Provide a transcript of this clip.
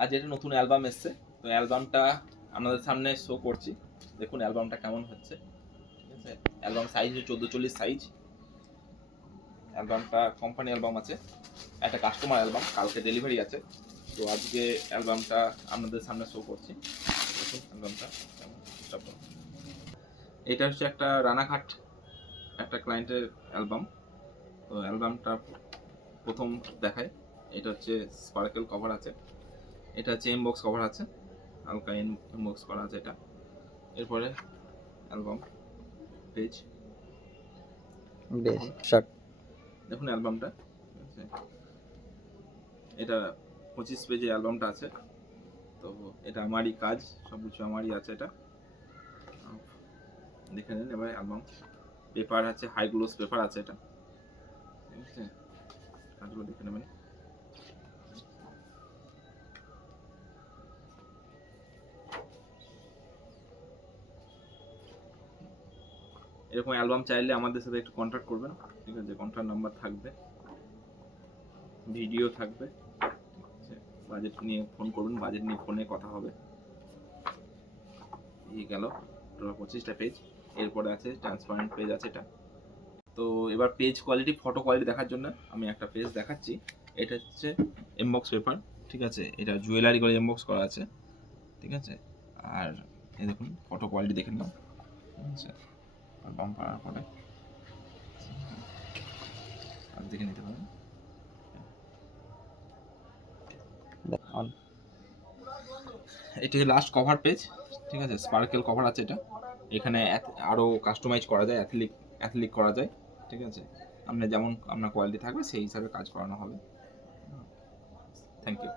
আজ এটা নতুন অ্যালবাম এসছে, তো অ্যালবামটা আপনাদের সামনে শো করছি। দেখুন অ্যালবামটা কেমন হচ্ছে। ঠিক আছে, অ্যালবাম সাইজ 1440 সাইজ। অ্যালবামটা কোম্পানি অ্যালবাম আছে, একটা কাস্টমার অ্যালবাম, কালকে ডেলিভারি আছে। তো আজকে অ্যালবামটা আপনাদের সামনে শো করছি। দেখুন অ্যালবামটা কেমন। এটা হচ্ছে একটা রানাঘাট একটা ক্লায়েন্টের অ্যালবাম। তো অ্যালবামটা প্রথম দেখায়, এটা হচ্ছে স্পার্কেল কভার আছে, এটা হচ্ছে এমবক্স কভার আছে, হালকা এমবক্স করা আছে এটা। এরপরে অ্যালবাম পেজ, দেখুন অ্যালবামটা। এটা 25 পেজে অ্যালবামটা আছে। তো এটা আমারই কাজ, সব কিছু আমারই আছে। এটা দেখে নিন। এবার অ্যালবাম পেপার আছে, হাই গ্লোস পেপার আছে এটা। ঠিক আছে, কাজগুলো দেখে নেবেন। এরকম অ্যালবাম চাইলে আমাদের সাথে একটু কন্ট্যাক্ট করবেন। ঠিক আছে, কন্ট্যাক্ট নাম্বার থাকবে, ভিডিও থাকবে। বাজেট নিয়ে ফোন করবেন, বাজেট নিয়ে ফোনে কথা হবে। এই গেল 25টা পেজ। এরপরে আছে ট্রান্সপারেন্ট পেজ আছে এটা। তো এবার পেজ কোয়ালিটি, ফটো কোয়ালিটি দেখার জন্য আমি একটা পেজ দেখাচ্ছি। এটা হচ্ছে এমবক্স পেপার। ঠিক আছে, এটা জুয়েলারি করে এমবক্স করা আছে। ঠিক আছে, আর এই দেখুন ফটো কোয়ালিটি দেখে নাও। আচ্ছা, অ্যালবাম পাওয়ার পরে আর দেখে নিতে পারেন। এটি লাস্ট কভার পেজ। ঠিক আছে, স্পার্কেল কভার আছে এটা। এখানে আরও কাস্টমাইজ করা যায়, অ্যাথলিক করা যায়। ঠিক আছে, আপনার যেমন আপনার কোয়ালিটি থাকবে সেই হিসাবে কাজ করানো হবে। Thank you.